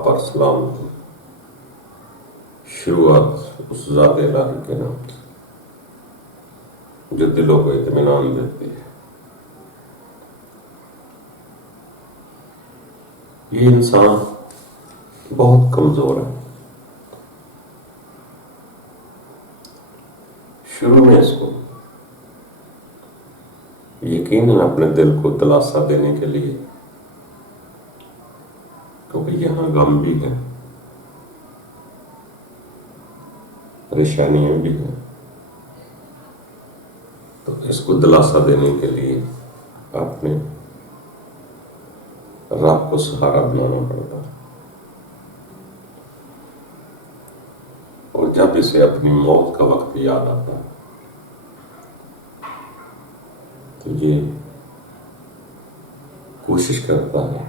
آپ پر سلام ہو۔ شروعات اس ذات الہی کے نام سے جو دلوں کو اطمینان دیتی ہے۔ یہ انسان بہت کمزور ہے۔ شروع میں اس کو یقیناً اپنے دل کو دلاسا دینے کے لیے، کیونکہ یہاں غم بھی ہے، پریشانیاں بھی ہیں، تو اس کو دلاسا دینے کے لیے اپنے رب کو سہارا بنانا پڑتا ہے۔ اور جب اسے اپنی موت کا وقت یاد آتا ہے تو یہ کوشش کرتا ہے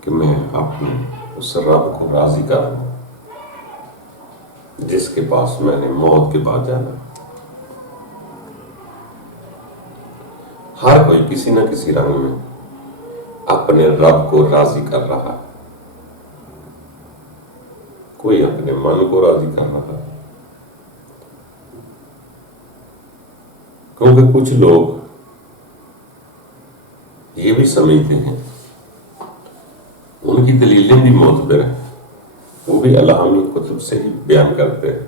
کہ میں اپنے اس رب کو راضی کروں جس کے پاس میں نے موت کے بعد جانا۔ ہر کوئی کسی نہ کسی رنگ میں اپنے رب کو راضی کر رہا ہے، کوئی اپنے من کو راضی کر رہا ہے، کیونکہ کچھ لوگ یہ بھی سمجھتے ہیں، ان کی دلیلیں بھی معتبر ہیں، وہ بھی الہامی کتب سے ہی بیان کرتے ہیں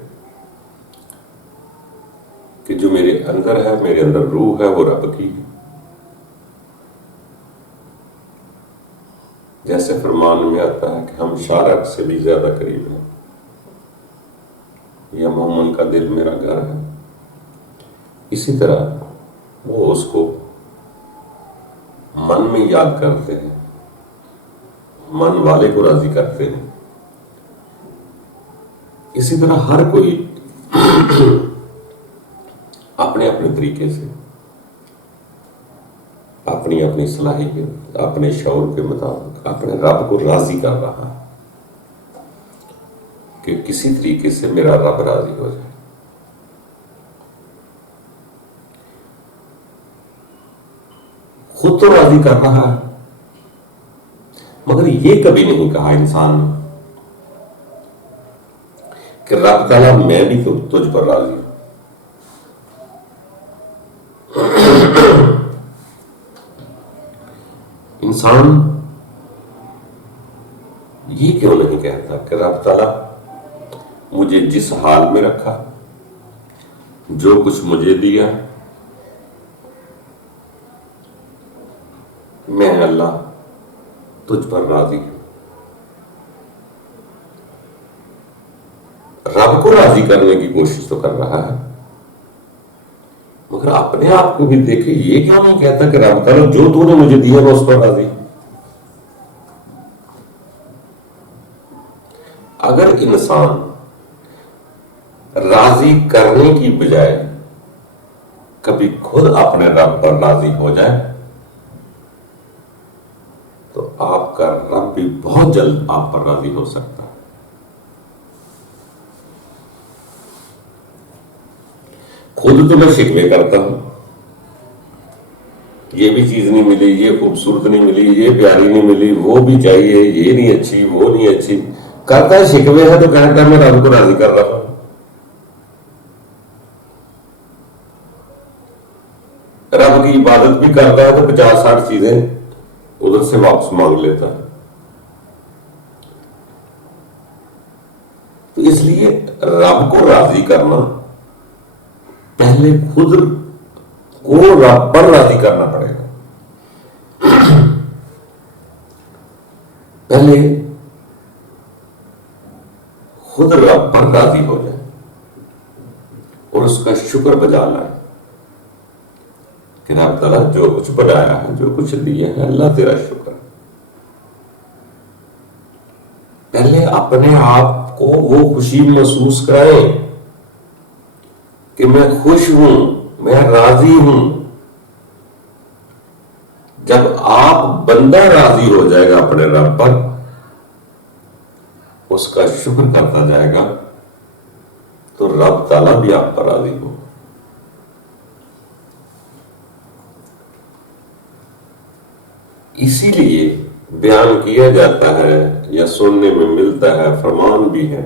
کہ جو میرے اندر ہے، میرے اندر روح ہے، وہ رب کی ہے۔ جیسے فرمان میں آتا ہے کہ ہم شارق سے بھی زیادہ قریب ہیں، یا مومن کا دل میرا گھر ہے، اسی طرح وہ اس کو من میں یاد کرتے ہیں، من والے کو راضی کرتے ہیں۔ اسی طرح ہر کوئی اپنے اپنے طریقے سے، اپنی اپنی صلاحیت، اپنے شعور کے مطابق اپنے رب کو راضی کر رہا ہے کہ کسی طریقے سے میرا رب راضی ہو جائے۔ خود تو راضی کر رہا ہے، مگر یہ کبھی نہیں کہا انسان نے کہ رب تعالیٰ میں بھی تو تجھ پر راضی ہوں۔ انسان یہ کیوں نہیں کہتا کہ رب تعالیٰ مجھے جس حال میں رکھا، جو کچھ مجھے دیا، میں اللہ تجھ پر راضی ہوں۔ رب کو راضی کرنے کی کوشش تو کر رہا ہے، مگر اپنے آپ کو بھی دیکھے، یہ کیوں نہیں کہتا کہ رب تعالیٰ جو تو نے مجھے دیا میں اس پر راضی ہوں۔ اگر انسان راضی کرنے کی بجائے کبھی خود اپنے رب پر راضی ہو جائے تو آپ کا رب بھی بہت جلد آپ پر راضی ہو سکتا ہے۔ خود تو میں شکوے کرتا ہوں، یہ بھی چیز نہیں ملی، یہ خوبصورت نہیں ملی، یہ پیاری نہیں ملی، وہ بھی چاہیے، یہ نہیں اچھی، وہ نہیں اچھی، کرتا ہے شکوے ہے تو کہتا ہے میں رب کو راضی کر رہا ہوں۔ رب کی عبادت بھی کرتا ہے تو 50-60 چیزیں ادھر سے واپس مانگ لیتا ہے۔ تو اس لیے رب کو راضی کرنا، پہلے خود کو رب پر راضی کرنا پڑے گا۔ پہلے خود رب پر راضی ہو جائے اور اس کا شکر بجا لائے کہ رب تعالیٰ جو کچھ بنایا ہے، جو کچھ دیا ہے، اللہ تیرا شکر۔ پہلے اپنے آپ کو وہ خوشی محسوس کرائیں کہ میں خوش ہوں، میں راضی ہوں۔ جب آپ بندہ راضی ہو جائے گا اپنے رب پر، اس کا شکر کرتا جائے گا تو رب تعالیٰ بھی آپ پر راضی ہو۔ اسی لیے بیان کیا جاتا ہے یا سننے میں ملتا ہے، فرمان بھی ہے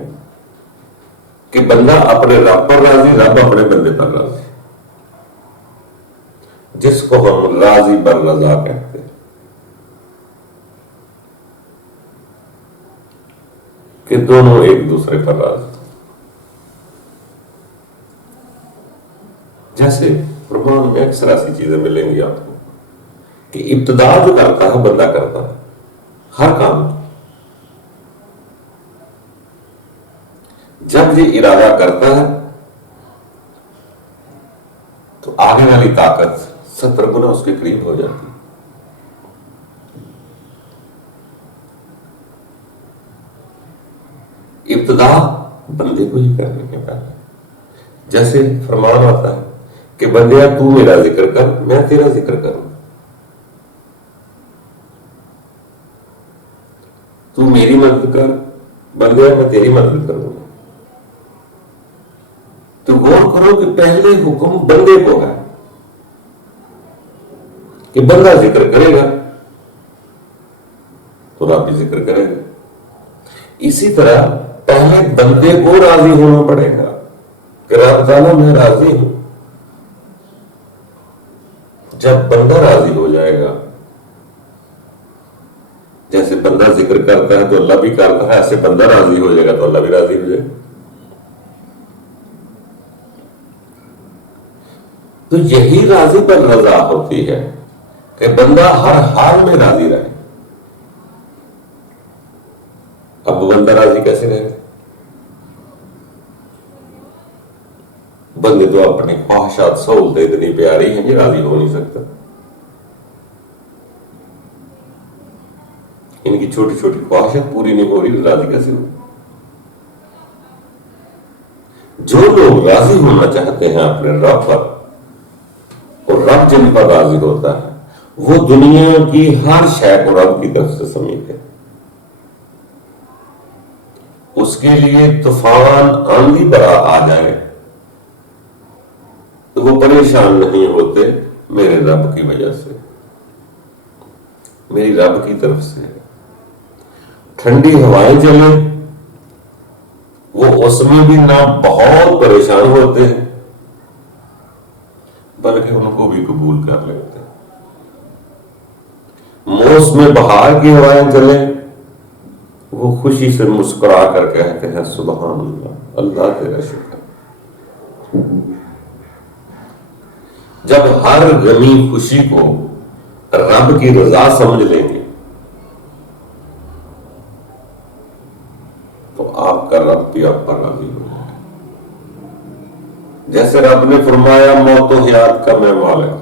کہ بندہ اپنے رب پر راضی، رب اپنے بندے پر راضی، جس کو ہم راضی بر رضا کہتے ہیں، کہ دونوں ایک دوسرے پر راضی۔ جیسے فرمان میں اکثر ایسی چیزیں ملیں گی آپ کو کہ ابتدا جو کرتا ہے بندہ کرتا ہے ہر کام، جب یہ ارادہ کرتا ہے تو آنے والی طاقت 70 گنا اس کے قریب ہو جاتی ہے۔ ابتدا بندے کو ہی کرنے کے پہلے، جیسے فرمان آتا ہے کہ بندیا تو میرا ذکر کر، میں تیرا ذکر کروں، تو میری مدد کر بندیا، میں تیری مدد کروں۔ تو غور کرو کہ پہلے حکم بندے کو ہے کہ بندہ ذکر کرے گا تو رب بھی ذکر کرے گا۔ اسی طرح پہلے بندے کو راضی ہونا پڑے گا کہ رب تعالیٰ میں راضی ہوں۔ جب بندہ راضی ہو جائے گا، جیسے بندہ ذکر کرتا ہے تو اللہ بھی کرتا ہے، ایسے بندہ راضی ہو جائے گا تو اللہ بھی راضی ہو جائے گا۔ تو یہی راضی پر رضا ہوتی ہے کہ بندہ ہر حال میں راضی رہے۔ اب بندہ راضی کیسے رہے؟ بندے تو اپنی خواہشات سہولتیں اتنی پیاری ہیں کہ راضی ہو نہیں سکتا۔ ان کی چھوٹی چھوٹی خواہشات پوری نہیں ہو رہی، راضی کیسے ہو؟ جو لوگ راضی ہونا چاہتے ہیں اپنے رب پر، اور رب جن پر راضی ہوتا ہے، وہ دنیا کی ہر شے کو رب کی طرف سے سمیٹے۔ اس کے لیے طوفان آندھی برا آ جائے تو وہ پریشان نہیں ہوتے، میرے رب کی وجہ سے، میری رب کی طرف سے۔ ٹھنڈی ہوائیں چلیں، وہ اس میں بھی نہ بہت پریشان ہوتے ہیں بلکہ ان کو بھی قبول کر لیتے ہیں۔ موسم بہار کی ہوائیں چلیں، وہ خوشی سے مسکرا کر کہتے ہیں سبحان اللہ، اللہ تیرا شکر۔ جب ہر غمی خوشی کو رب کی رضا سمجھ لیں گے تو آپ کا رب بھی آپ پر راضی ہو جائے گا۔ جیسے رب نے فرمایا موت و حیات کا میں مالک،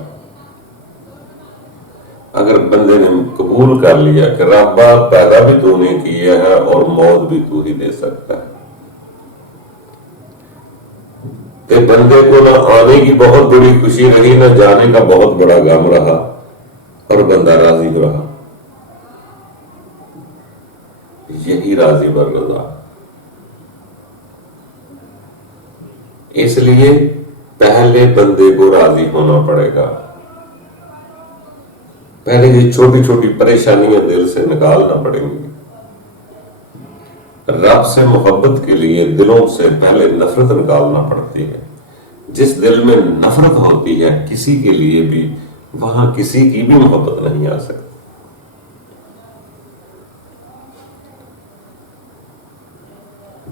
اگر بندے نے قبول کر لیا کہ رب پیدا بھی تو نے کیا ہے اور موت بھی تو ہی دے سکتا ہے، کہ بندے کو نہ آنے کی بہت بڑی خوشی رہی نہ جانے کا بہت بڑا غم رہا، اور بندہ راضی رہا۔ یہی راضی بر رضا۔ اس لیے پہلے بندے کو راضی ہونا پڑے گا، پہلے یہ چھوٹی چھوٹی پریشانیاں دل سے نکالنا پڑیں گی۔ رب سے محبت کے لیے دلوں سے پہلے نفرت نکالنا پڑتی ہے۔ جس دل میں نفرت ہوتی ہے کسی کے لیے بھی، وہاں کسی کی بھی محبت نہیں آ سکتی۔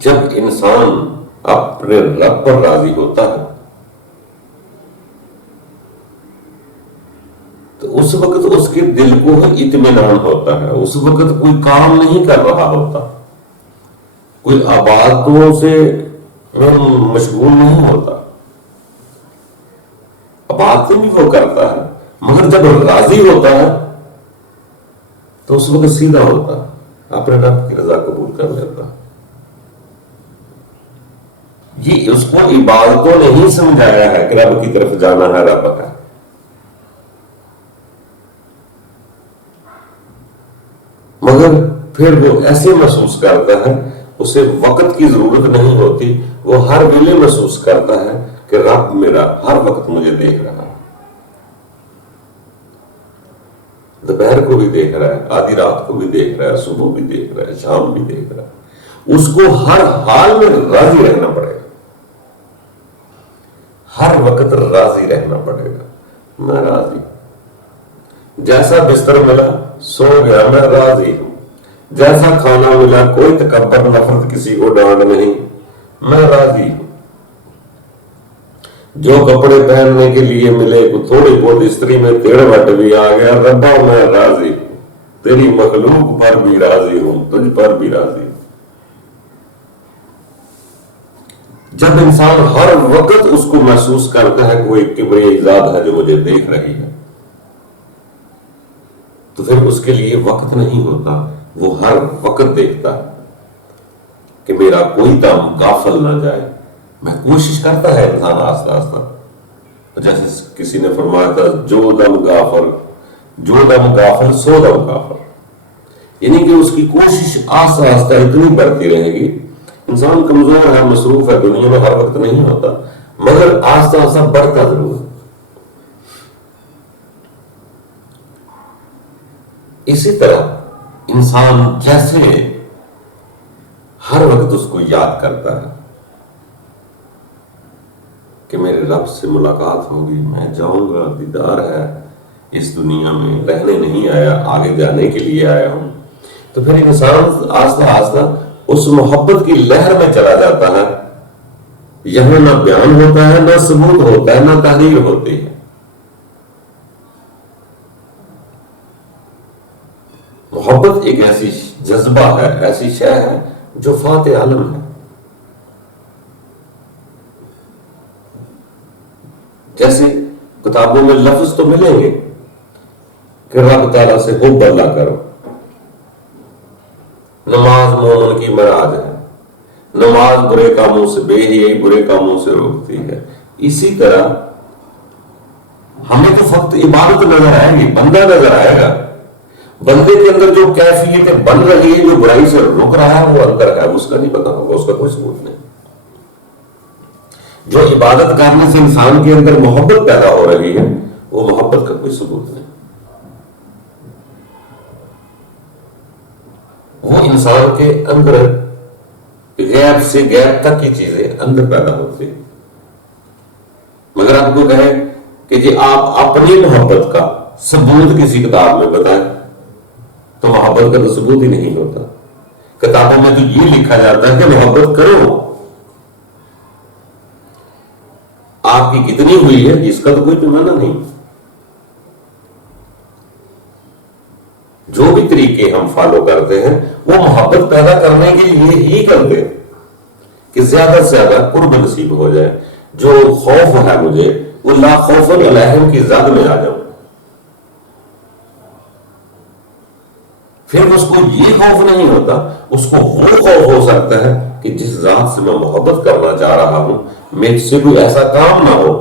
جب انسان اپنے رب پر راضی ہوتا ہے تو اس وقت اس کے دل کو اطمینان ہوتا ہے، اس وقت کوئی کام نہیں کر رہا ہوتا، کوئی عبادتوں سے مشغول نہیں ہوتا، عبادتیں بھی وہ کرتا ہے، مگر جب راضی ہوتا ہے تو اس وقت سیدھا ہوتا ہے، اپنے رب کی رضا قبول کر لیتا ہے۔ یہ اس کو عبادتوں نے ہی سمجھایا ہے کہ رب کی طرف جانا ہے، رب کا، مگر پھر وہ ایسے محسوس کرتا ہے، اسے وقت کی ضرورت نہیں ہوتی، وہ ہر ویلے محسوس کرتا ہے کہ رب میرا ہر وقت مجھے دیکھ رہا ہے۔ دوپہر کو بھی دیکھ رہا ہے، آدھی رات کو بھی دیکھ رہا ہے، صبح بھی دیکھ رہا ہے، شام بھی دیکھ رہا ہے، اس کو ہر حال میں راضی رہنا پڑے گا، ہر وقت راضی رہنا پڑے گا۔ میں راضی ہوں، جیسا بستر ملا سو گیا، میں راضی ہوں، جیسا کھانا ملا کوئی تکبر نفرت کسی کو ڈانٹ نہیں، میں راضی ہوں، جو کپڑے پہننے کے لیے ملے تھوڑی بہت استری میں ٹیڑھ وٹ بھی آ گیا، ربا میں راضی ہوں، تیری مخلوق پر بھی راضی ہوں، تجھ پر بھی راضی ہوں۔ جب انسان ہر وقت اس کو محسوس کرتا ہے کہ وہ ایک کبریائی ذات ہے جو مجھے دیکھ رہی ہے، تو پھر اس کے لیے وقت نہیں ہوتا، وہ ہر وقت دیکھتا ہے کہ میرا کوئی دم غافل نہ جائے۔ میں کوشش کرتا ہے انسان آہستہ آہستہ، جیسے کسی نے فرمایا تھا جو دم غافل سو دم غافل، یعنی کہ اس کی کوشش آہستہ آہستہ اتنی بڑھتی رہے گی۔ انسان کمزور ہے، مصروف ہے، دنیا میں ہر وقت نہیں ہوتا، مگر آہستہ آہستہ بڑھتا ضرور ہے۔ اسی طرح انسان جیسے ہر وقت اس کو یاد کرتا ہے کہ میرے رب سے ملاقات ہوگی، میں جاؤں گا، دیدار ہے، اس دنیا میں رہنے نہیں آیا، آگے جانے کے لیے آیا ہوں، تو پھر انسان آہستہ آہستہ اس محبت کی لہر میں چلا جاتا ہے۔ یہاں نہ بیان ہوتا ہے، نہ ثبوت ہوتا ہے، نہ تحریر ہوتی ہے۔ محبت ایک ایسی جذبہ ہے، ایسی شے ہے جو فاتح عالم ہے۔ جیسے کتابوں میں لفظ تو ملیں گے کہ رب تعالیٰ سے حب اللہ کرو، نماز مومن کی معراج ہے، نماز برے کاموں سے بے حیائی برے کاموں سے روکتی ہے۔ اسی طرح ہمیں تو فقط عبادت نظر آئے گی، بندہ نظر آئے گا، بندے کے اندر جو کیفیتیں بن رہی ہے، جو برائی سے رک رہا ہے، وہ اندر ہے، اس کا نہیں پتا ہوگا، اس کا کوئی ثبوت نہیں۔ جو عبادت کرنے سے انسان کے اندر محبت پیدا ہو رہی ہے، وہ محبت کا کوئی ثبوت نہیں۔ وہ انسان کے اندر غیب سے غیب تک کی چیزیں اندر پیدا ہوتی ہیں۔ مگر آپ کو کہیں کہ جی آپ اپنی محبت کا ثبوت کسی کتاب میں بتائیں، تو محبت کا تو ثبوت ہی نہیں ہوتا۔ کتابوں میں تو یہ لکھا جاتا ہے کہ محبت کرو، آپ کی کتنی ہوئی ہے اس کا تو کوئی پیمانہ نہیں۔ جو بھی طریقے ہم فالو کرتے ہیں وہ محبت پیدا کرنے کے لیے ہی کرتے ہیں کہ زیادہ سے زیادہ قرب نصیب ہو جائے۔ جو خوف ہے مجھے، وہ لا خوف علیہم کی زد میں آ جاؤں، پھر اس کو یہ خوف نہیں ہوتا، اس کو وہ خوف ہو سکتا ہے کہ جس ذات سے میں محبت کرنا چاہ رہا ہوں، میرے سے کوئی ایسا کام نہ ہو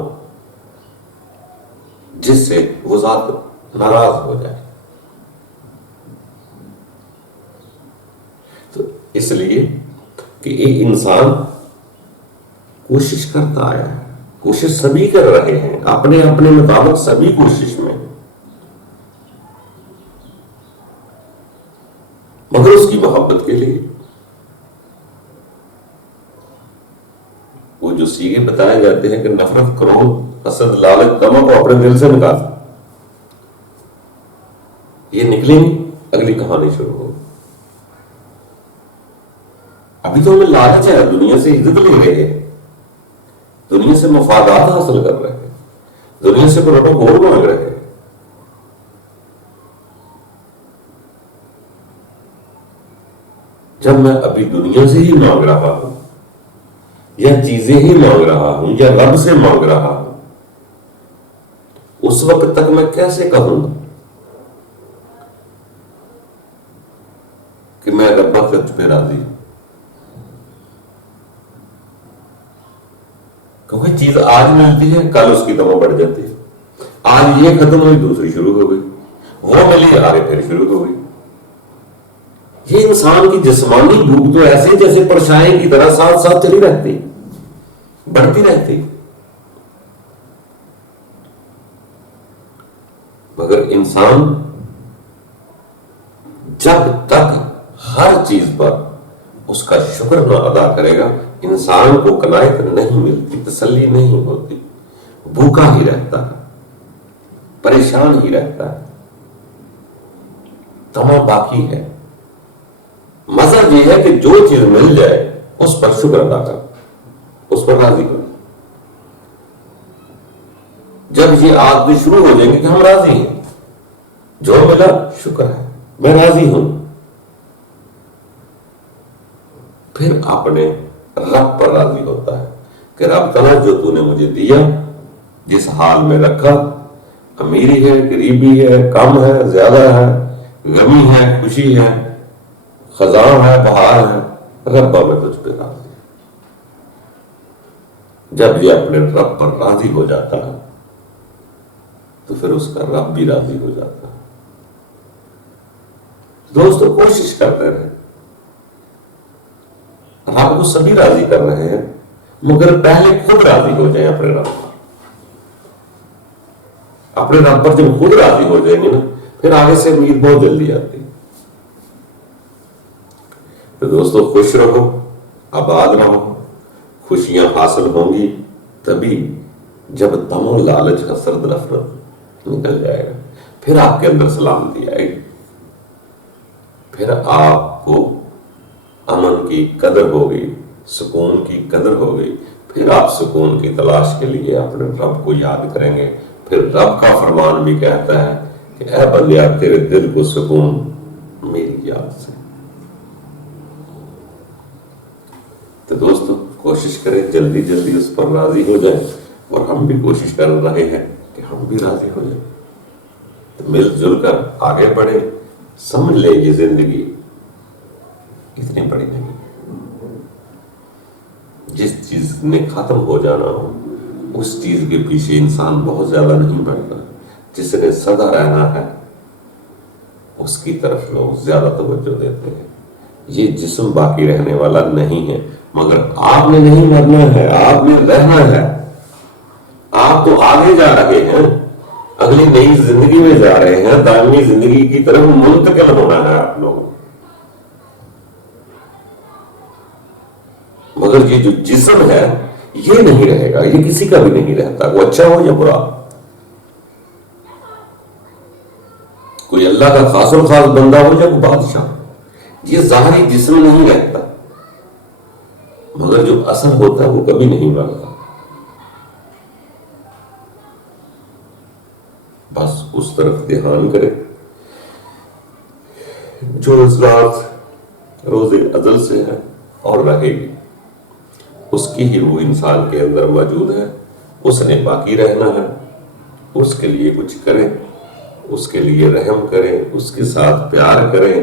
جس سے وہ ذات ناراض ہو جائے۔ تو اس لیے کہ ایک انسان کوشش کرتا آیا ہے، کوشش سبھی کر رہے ہیں، اپنے اپنے مطابق سبھی کوشش میں، مگر اس کی محبت کے لیے وہ جو سیغے بتائے جاتے ہیں کہ نفرت، کروہ، حسد، لالچ، طمع کو اپنے دل سے نکال، یہ نکلیں گی، اگلی کہانی شروع ہوگی۔ ابھی تو ہمیں لالچ ہے، دنیا سے عزت لے رہے ہیں، دنیا سے مفادات حاصل کر رہے ہیں، دنیا سے پروٹوکول مانگ رہے ہیں۔ جب میں ابھی دنیا سے ہی مانگ رہا ہوں، یا چیزیں ہی مانگ رہا ہوں، یا رب سے مانگ رہا ہوں، اس وقت تک میں کیسے کہوں گا کہ میں رب سے تجھ پہ راضی ہوں؟ کیونکہ چیز آج ملتی ہے، کل اس کی طمع بڑھ جاتی ہے، آج یہ ختم ہوئی دوسری شروع ہو گئی، وہ ملی آگے پھر شروع ہو گئی۔ یہ انسان کی جسمانی بھوک تو ایسے جیسے پرچھائیں کی طرح ساتھ ساتھ چلی رہتی، بڑھتی رہتی، مگر انسان چیز پر اس کا شکر نہ ادا کرے گا، انسان کو قناعت نہیں ملتی، تسلی نہیں ہوتی، بھوکا ہی رہتا ہے، پریشان ہی رہتا ہے، تمام باقی ہے۔ مزہ یہ ہے کہ جو چیز مل جائے اس پر شکر ادا کر، اس پر راضی کر۔ جب یہ عادت شروع ہو جائیں گے کہ ہم راضی ہیں، جو ملا شکر ہے، میں راضی ہوں، پھر اپنے رب پر راضی ہوتا ہے کہ رب تعالیٰ جو تو نے مجھے دیا، جس حال میں رکھا، امیری ہے، غریبی ہے، کم ہے، زیادہ ہے، غمی ہے، خوشی ہے، خزاں ہے، بہار ہے، ربا میں تجھ پہ راضی۔ جب یہ اپنے رب پر راضی ہو جاتا ہے تو پھر اس کا رب بھی راضی ہو جاتا ہے۔ دوستو کوشش کرتے رہے، رب کو سبھی راضی کر رہے ہیں، مگر پہلے خود راضی ہو جائیں اپنے رب پر۔ اپنے رب پر جب خود راضی ہو جائیں گے نا، پھر آگے سے امید بہت جلدی آتی ہے۔ تو دوستو خوش رہو، آباد رہو، خوشیاں حاصل ہوں گی تبھی جب تم و لالچ حسرت نفرت نکل جائے گا، پھر آپ کے اندر سلامتی آئے گی، پھر آپ کو امن کی قدر ہوگی، سکون کی قدر ہوگی، پھر آپ سکون کی تلاش کے لیے اپنے رب کو یاد کریں گے۔ پھر رب کا فرمان بھی کہتا ہے کہ اے بندیا تیرے دل کو سکون میری یاد سے۔ تو دوستو کوشش کریں جلدی جلدی اس پر راضی ہو جائیں، اور ہم بھی کوشش کر رہے ہیں کہ ہم بھی راضی ہو جائیں، تو مل جل کر آگے بڑھیں۔ سمجھ لیں یہ زندگی اتنی بڑی نہیں، جس چیز نے ختم ہو جانا ہو اس چیز کے پیچھے انسان بہت زیادہ نہیں بڑھتا، جس نے سدا رہنا ہے اس کی طرف لوگ زیادہ توجہ دیتے ہیں۔ یہ جسم باقی رہنے والا نہیں ہے، مگر آپ نے نہیں مرنا ہے، آپ نے رہنا ہے۔ آپ تو آگے جا رہے ہیں، اگلی نئی زندگی میں جا رہے ہیں، دائمی زندگی کی طرف منتقل ہونا ہے آپ لوگوں، مگر یہ جو جسم ہے یہ نہیں رہے گا، یہ کسی کا بھی نہیں رہتا، وہ اچھا ہو یا برا، کوئی اللہ کا خاص و خاص بندہ ہو یا کوئی بادشاہ، یہ ظاہری جسم نہیں رہتا، مگر جو اصل ہوتا ہے وہ کبھی نہیں مرتا۔ بس اس طرف دھیان کرے، جو ذات روز ازل سے ہے اور رہے گی، اس کی ہی وہ انسان کے اندر موجود ہے، اس نے باقی رہنا ہے، اس کے لیے کچھ کریں، اس کے لیے رحم کریں، اس کے ساتھ پیار کریں،